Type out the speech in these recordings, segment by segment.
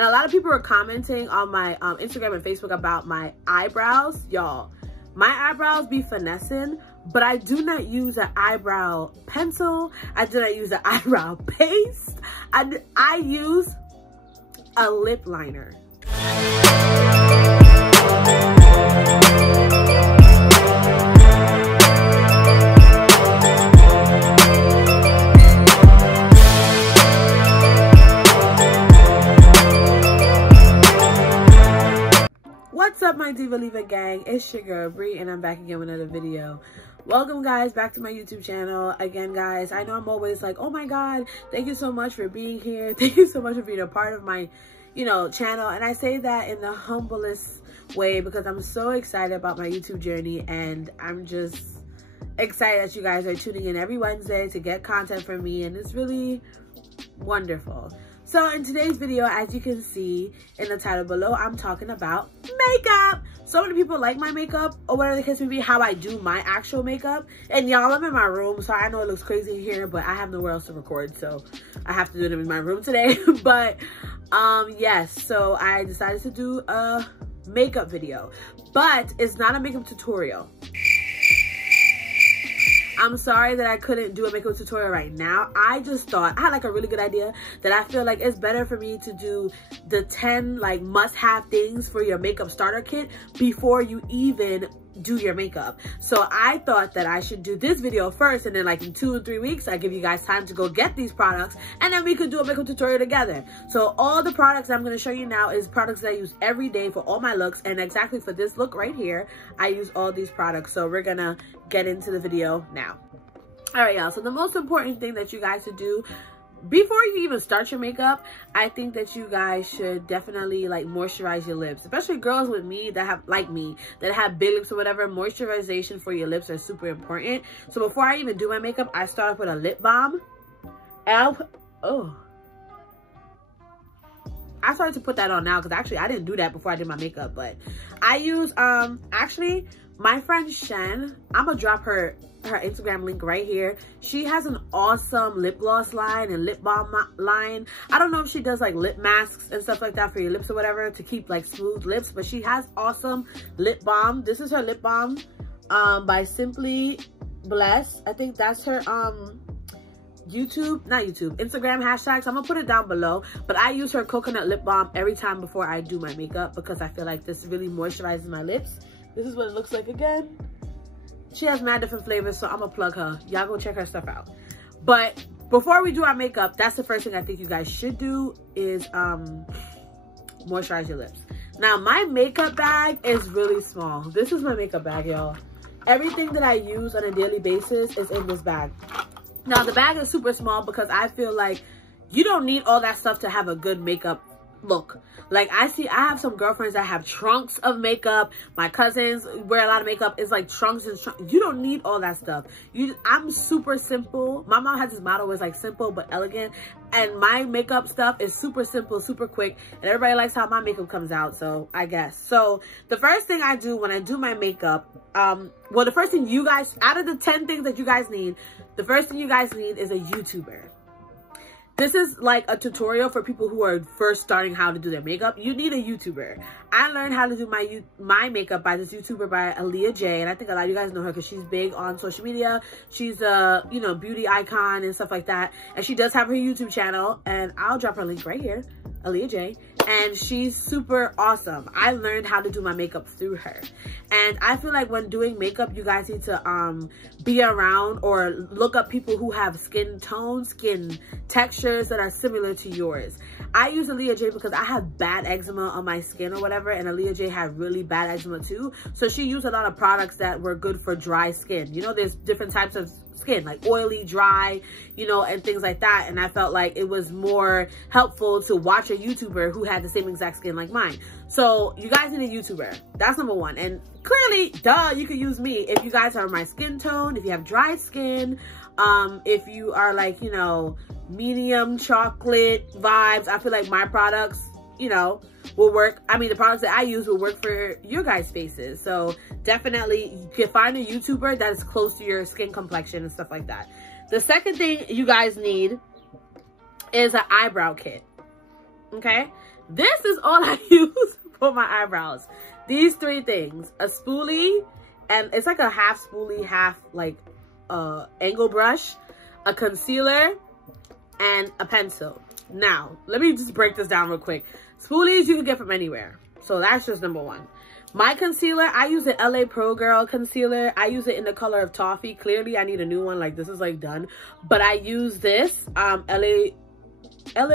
And a lot of people were commenting on my Instagram and Facebook about my eyebrows. Y'all, my eyebrows be finessing, but I do not use an eyebrow pencil. I do not use an eyebrow paste. I use a lip liner. What's up, my Diva gang? It's your girl Bri, and I'm back again with another video. Welcome guys back to my YouTube channel again. Guys, I know I'm always like, oh my god, thank you so much for being here, thank you so much for being a part of my channel. And I say that in the humblest way because I'm so excited about my YouTube journey, and I'm just excited that you guys are tuning in every Wednesday to get content from me, and it's really wonderful. So in today's video, as you can see in the title below, I'm talking about makeup. So many people like my makeup, or whatever the case may be, how I do my actual makeup. And y'all, I'm in my room, so I know it looks crazy in here, but I have nowhere else to record, so I have to do it in my room today. But yes, so I decided to do a makeup video, but it's not a makeup tutorial. I'm sorry that I couldn't do a makeup tutorial right now. I just thought, I had like a really good idea that I feel like it's better for me to do the 10 like must-have things for your makeup starter kit before you even do your makeup. So I thought that I should do this video first, and then like in 2 or 3 weeks, I give you guys time to go get these products, and then we could do a makeup tutorial together. So all the products I'm going to show you now is products that I use every day for all my looks, and exactly for this look right here, I use all these products. So we're gonna get into the video now. All right, y'all. So the most important thing that you guys should do before you even start your makeup, I think that you guys should definitely like moisturize your lips, especially girls with me that have, like me, that have big lips or whatever. Moisturization for your lips are super important. So before I even do my makeup, I start off with a lip balm. And I started to put that on now because actually I didn't do that before I did my makeup, but I use actually my friend Shen, I'm gonna drop her Instagram link right here. She has an awesome lip gloss line and lip balm line. I don't know if she does like lip masks and stuff like that for your lips or whatever to keep like smooth lips, but she has awesome lip balm. This is her lip balm by Simply Bless. I think that's her Instagram hashtag, so I'm gonna put it down below. But I use her coconut lip balm every time before I do my makeup because I feel like this really moisturizes my lips. This is what it looks like again. She has mad different flavors, so I'm gonna plug her. Y'all go check her stuff out. But before we do our makeup, that's the first thing I think you guys should do is moisturize your lips. Now, my makeup bag is really small. This is my makeup bag, y'all. Everything that I use on a daily basis is in this bag. Now, the bag is super small because I feel like you don't need all that stuff to have a good makeup look. Like I have some girlfriends that have trunks of makeup. My cousins wear a lot of makeup. It's like trunks and trunks. You don't need all that stuff. I'm super simple. My mom has this motto was like simple but elegant, and my makeup stuff is super simple, super quick, and everybody likes how my makeup comes out, so I guess. So the first thing I do when I do my makeup, well, the first thing you guys, out of the 10 things that you guys need, the first thing you guys need is a YouTuber. This is like a tutorial for people who are first starting how to do their makeup. You need a YouTuber. I learned how to do my makeup by this YouTuber by Aaliyah J, and I think a lot of you guys know her because she's big on social media. She's a beauty icon and stuff like that, and she does have her YouTube channel, and I'll drop her link right here, Aaliyah J, and she's super awesome. I learned how to do my makeup through her, and I feel like when doing makeup, you guys need to be around or look up people who have skin tone, skin textures that are similar to yours. I use Aaliyah J because I have bad eczema on my skin or whatever, and Aaliyah J had really bad eczema too, so she used a lot of products that were good for dry skin. There's different types of skin, like oily, dry, and things like that, and I felt like it was more helpful to watch a YouTuber who had the same exact skin like mine. So you guys need a YouTuber. That's number one. And clearly, duh, you could use me if you guys are my skin tone, if you have dry skin, if you are like, medium chocolate vibes. I feel like my products, will work. I mean, the products that I use will work for your guys' faces. So definitely you can find a YouTuber that is close to your skin complexion and stuff like that. The second thing you guys need is an eyebrow kit. Okay, this is all I use for my eyebrows. These three things: a spoolie, and it's like a half spoolie, half like angle brush, a concealer, and a pencil. Now, let me just break this down real quick. Spoolies you can get from anywhere. So that's just number one. My concealer, I use the LA Pro Girl concealer. I use it in the color of toffee. Clearly, I need a new one. Like, this is like done. But I use this LA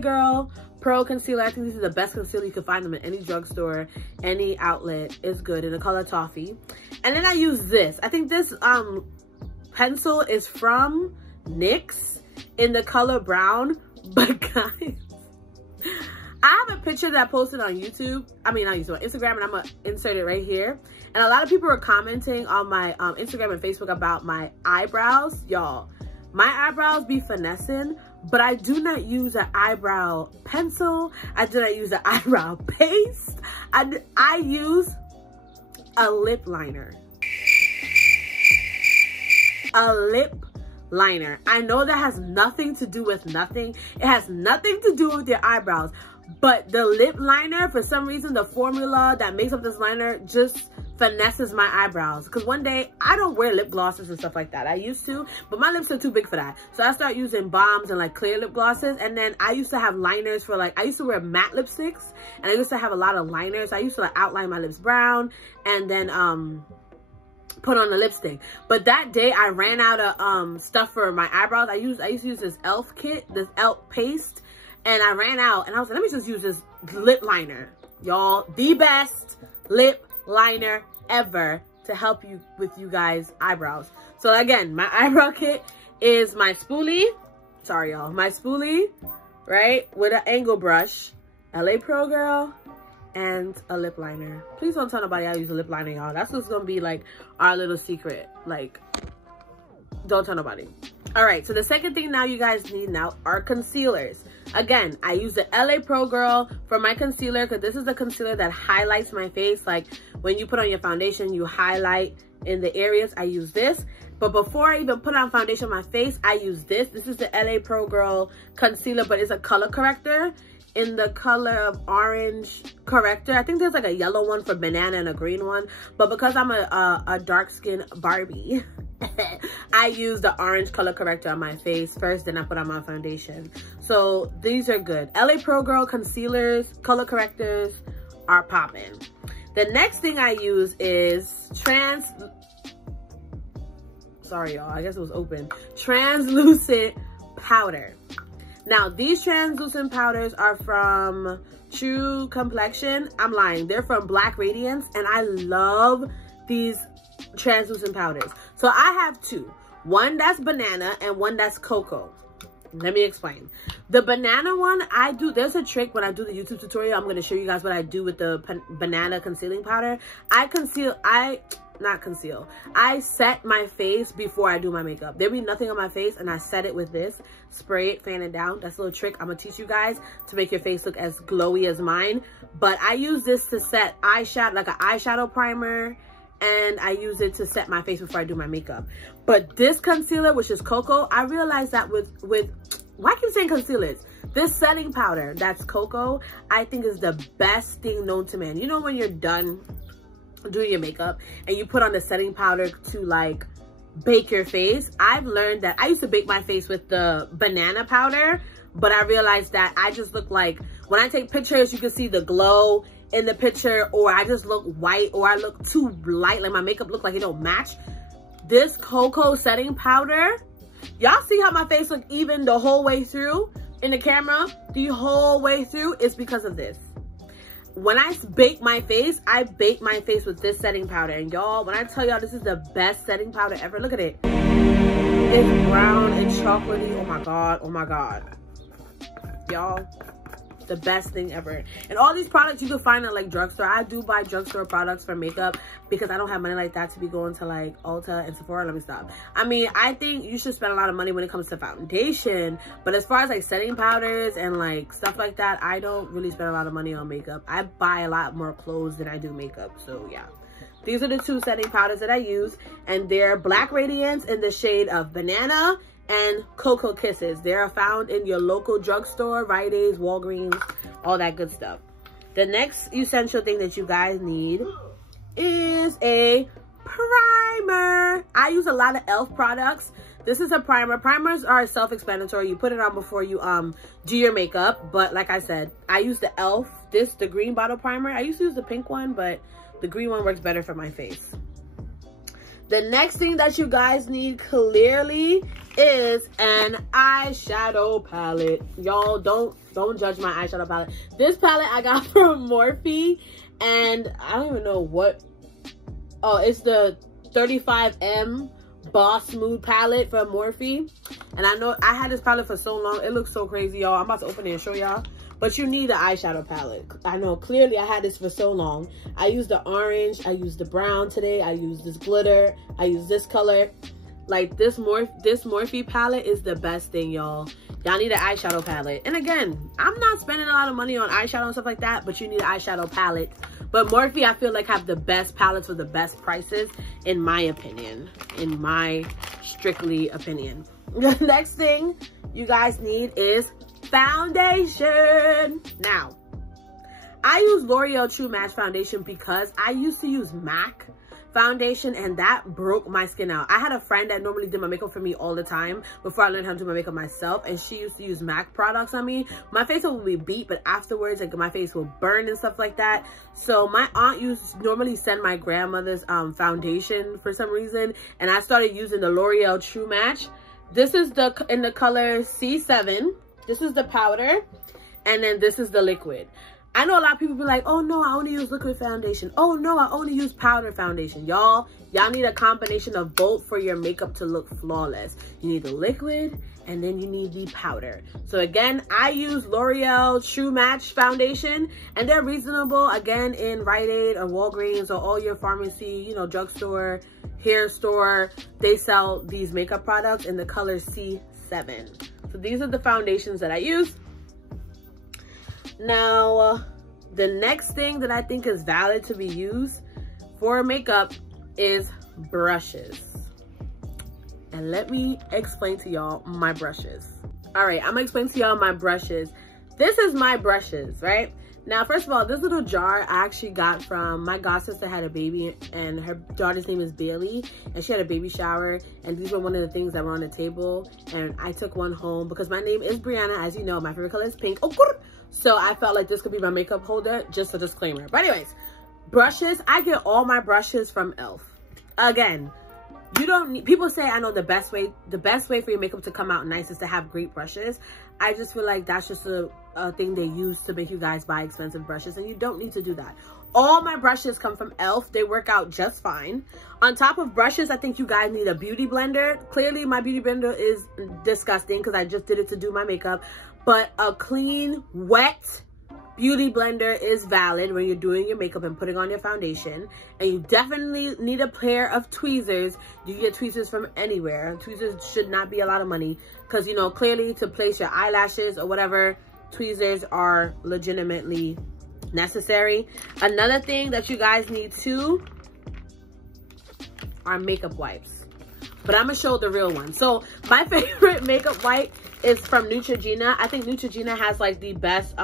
Girl Pro concealer. I think this is the best concealer. You can find them in any drugstore, any outlet. It's good in the color toffee. And then I use this. I think this pencil is from NYX in the color brown. But guys, I have a picture that I posted on YouTube. I mean, not YouTube, on Instagram, and I'm gonna insert it right here. And a lot of people are commenting on my Instagram and Facebook about my eyebrows. Y'all, my eyebrows be finessing, but I do not use an eyebrow pencil. I do not use an eyebrow paste. I use a lip liner. A lip liner. I know that has nothing to do with nothing. It has nothing to do with your eyebrows. But the lip liner, for some reason, the formula that makes up this liner just finesses my eyebrows. Because one day, I don't wear lip glosses and stuff like that. I used to, but my lips are too big for that. So I start using balms and like clear lip glosses. And then I used to have liners for like, I used to wear matte lipsticks. And I used to have a lot of liners. I used to like outline my lips brown. And then, put on the lipstick. But that day I ran out of stuff for my eyebrows. I used to use this e.l.f. kit, this e.l.f. paste, and I ran out and I was like, let me just use this lip liner. Y'all, the best lip liner ever to help you with you guys' eyebrows. So again, my eyebrow kit is my spoolie. Sorry y'all, my spoolie, right? With an angle brush, LA Pro Girl, and a lip liner. Please don't tell nobody I use a lip liner, y'all. That's what's gonna be like our little secret. Like, don't tell nobody. All right, so the second thing now you guys need now are concealers. Again, I use the LA Pro Girl for my concealer because this is the concealer that highlights my face. Like when you put on your foundation, you highlight in the areas. I use this. But before I even put on foundation on my face, I use this. This is the LA Pro Girl concealer, but it's a color corrector in the color of orange corrector. I think there's like a yellow one for banana and a green one. But because I'm a dark-skinned Barbie, I use the orange color corrector on my face first, then I put on my foundation. So these are good. LA Pro Girl concealers, color correctors are popping. The next thing I use is sorry y'all, I guess it was open. Translucent powder. Now these translucent powders are from True Complexion. I'm lying, they're from Black Radiance, and I love these translucent powders. So I have two, one that's banana and one that's cocoa. Let me explain. The banana one, there's a trick when I do the YouTube tutorial. I'm going to show you guys what I do with the banana concealing powder. I set my face before I do my makeup. There be nothing on my face and I set it with this. Spray it, fan it down. That's a little trick I'm gonna teach you guys to make your face look as glowy as mine. But I use this to set eyeshadow, like an eyeshadow primer, and I use it to set my face before I do my makeup. But this concealer, which is cocoa, I realized that with why I keep saying concealers? This setting powder that's cocoa, I think is the best thing known to man. You know when you're done doing your makeup and you put on the setting powder to like bake your face? I've learned that I used to bake my face with the banana powder, but I realized that I just look like, when I take pictures, you can see the glow in the picture, or I just look white, or I look too light, like my makeup look like it don't match. This cocoa setting powder, y'all see how my face look even the whole way through in the camera? The whole way through is because of this. When I bake my face, I bake my face with this setting powder. And y'all, when I tell y'all this is the best setting powder ever, look at it. It's brown and chocolatey. Oh my God, oh my God. Y'all, the best thing ever. And all these products you can find at like drugstore. I do buy drugstore products for makeup because I don't have money like that to be going to like Ulta and Sephora. Let me stop. I mean, I think you should spend a lot of money when it comes to foundation, but as far as like setting powders and like stuff like that, I don't really spend a lot of money on makeup. I buy a lot more clothes than I do makeup. So yeah, these are the two setting powders that I use, and they're Black Radiance in the shade of Banana and Cocoa Kisses. They are found in your local drugstore, Rite Aid, Walgreens, all that good stuff. The next essential thing that you guys need is a primer. I use a lot of e.l.f. products. This is a primer. Primers are self-explanatory. You put it on before you do your makeup. But like I said, I use the e.l.f. the green bottle primer. I used to use the pink one, but the green one works better for my face. The next thing that you guys need clearly is an eyeshadow palette. Y'all don't judge my eyeshadow palette. This palette I got from Morphe, and I don't even know what. Oh, it's the 35M Boss Mood palette from Morphe. And I know I had this palette for so long. It looks so crazy, y'all. I'm about to open it and show y'all. But you need the eyeshadow palette. I know clearly I had this for so long. I used the orange, I used the brown today, I used this glitter, I used this color. Like this Morphe palette is the best thing, y'all. Y'all need an eyeshadow palette. And again, I'm not spending a lot of money on eyeshadow and stuff like that, but you need an eyeshadow palette. But Morphe, I feel like, have the best palettes with the best prices, in my opinion. In my strictly opinion. The next thing you guys need is foundation. Now, I use L'Oreal True Match foundation because I used to use MAC foundation, and that broke my skin out. I had a friend that normally did my makeup for me all the time before I learned how to do my makeup myself, and she used to use MAC products on me. My face will be beat, but afterwards, like, my face will burn and stuff like that. So my aunt normally send my grandmother's foundation for some reason, and I started using the L'Oreal True Match. This is in the color C7. This is the powder, and then this is the liquid. I know a lot of people be like, oh no, I only use liquid foundation. Oh no, I only use powder foundation. Y'all need a combination of both for your makeup to look flawless. You need the liquid, and then you need the powder. So again, I use L'Oreal True Match foundation, and they're reasonable, again, in Rite Aid or Walgreens or all your pharmacy, you know, drugstore, hair store. They sell these makeup products in the color C7. So these are the foundations that I use. Now, the next thing that I think is valid to be used for makeup is brushes. And let me explain to y'all my brushes. All right, I'm gonna explain to y'all my brushes. This is my brushes, right? Now, first of all, this little jar I actually got from my god sister. Had a baby, and her daughter's name is Bailey, and she had a baby shower, and these were one of the things that were on the table, and I took one home because my name is Briana. As you know, my favorite color is pink. Oh, so I felt like this could be my makeup holder, just a disclaimer. But anyways, brushes, I get all my brushes from e.l.f. Again, you don't need, people say, I know the best way for your makeup to come out nice is to have great brushes. I just feel like that's just a thing they use to make you guys buy expensive brushes, and you don't need to do that. All my brushes come from e.l.f. They work out just fine. On top of brushes, I think you guys need a beauty blender. Clearly, my beauty blender is disgusting because I just did it to do my makeup. But a clean, wet beauty blender is valid when you're doing your makeup and putting on your foundation. And you definitely need a pair of tweezers. You can get tweezers from anywhere. Tweezers should not be a lot of money because, you know, clearly to place your eyelashes or whatever, tweezers are legitimately necessary. Another thing that you guys need too are makeup wipes. But I'm gonna show the real one. So my favorite makeup wipe is from Neutrogena. I think Neutrogena has like the best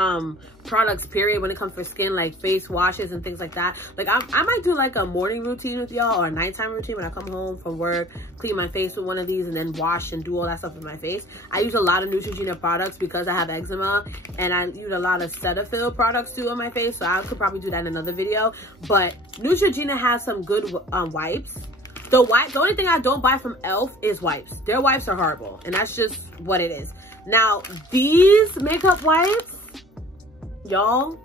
products period when it comes for skin, like face washes and things like that. Like I might do like a morning routine with y'all, or a nighttime routine when I come home from work, clean my face with one of these and then wash and do all that stuff with my face. I use a lot of Neutrogena products because I have eczema, and I use a lot of Cetaphil products too on my face, so I could probably do that in another video. But Neutrogena has some good wipes. The only thing I don't buy from e.l.f. is wipes. Their wipes are horrible, and that's just what it is. Now, these makeup wipes, y'all,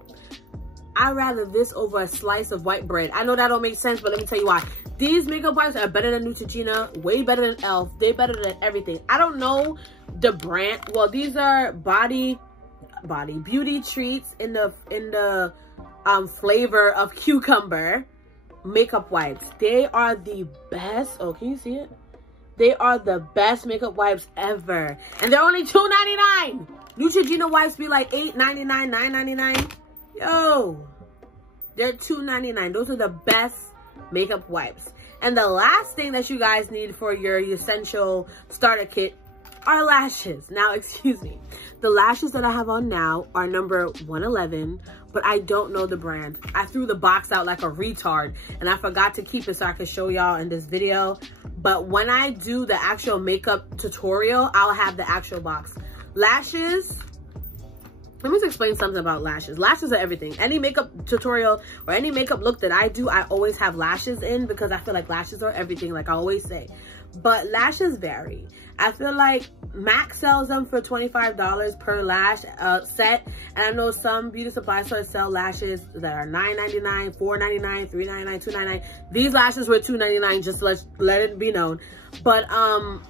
I'd rather this over a slice of white bread. I know that don't make sense, but let me tell you why. These makeup wipes are better than Neutrogena, way better than e.l.f. They're better than everything. I don't know the brand. Well, these are body beauty treats in the flavor of cucumber makeup wipes. They are the best. Oh, can you see it? They are the best makeup wipes ever, and they're only $2.99. Neutrogena wipes be like $8.99, $9.99. Yo, they're $2.99. Those are the best makeup wipes. And the last thing that you guys need for your essential starter kit are lashes. Now, excuse me, The lashes that I have on now are number 111, but I don't know the brand. I threw the box out like a retard and I forgot to keep it so I could show y'all in this video. But when I do the actual makeup tutorial, I'll have the actual box. Lashes, let me just explain something about lashes. Lashes are everything. Any makeup tutorial or any makeup look that I do, I always have lashes in because I feel like lashes are everything, like I always say. But lashes vary. I feel like MAC sells them for $25 per lash set. And I know some beauty supply stores sell lashes that are $9.99, $4.99, $3.99, $2.99. These lashes were $2.99, just to let it be known. But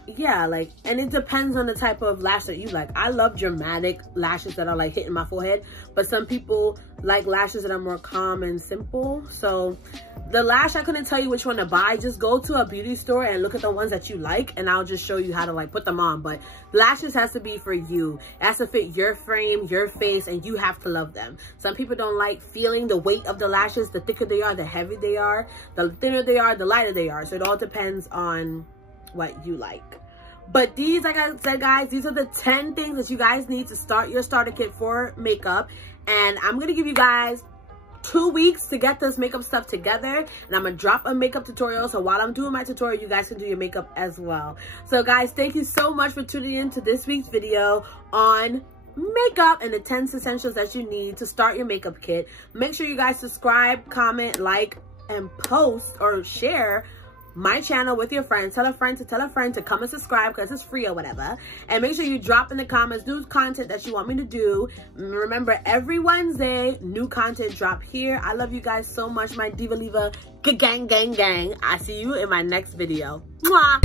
yeah, like, and it depends on the type of lash that you like. I love dramatic lashes that are like hitting my forehead, but some people like lashes that are more calm and simple. So the lash, I couldn't tell you which one to buy. Just go to a beauty store and look at the ones that you like, and I'll just show you how to like put them on. But lashes has to be for you. It has to fit your frame, your face, and you have to love them. Some people don't like feeling the weight of the lashes. The thicker they are, the heavier they are. The thinner they are, the lighter they are. So it all depends on what you like. But these, like I said, guys, these are the 10 things that you guys need to start your starter kit for makeup. And I'm gonna give you guys 2 weeks to get this makeup stuff together, and I'm gonna drop a makeup tutorial, so while I'm doing my tutorial, you guys can do your makeup as well. So guys, thank you so much for tuning in to this week's video on makeup and the 10 essentials that you need to start your makeup kit. Make sure you guys subscribe, comment, like, and post or share my channel with your friends. Tell a friend to come and subscribe because it's free or whatever. And make sure you drop in the comments new content that you want me to do. Remember, every Wednesday, new content drop here. I love you guys so much, my Divaliva gang. I see you in my next video. Mwah!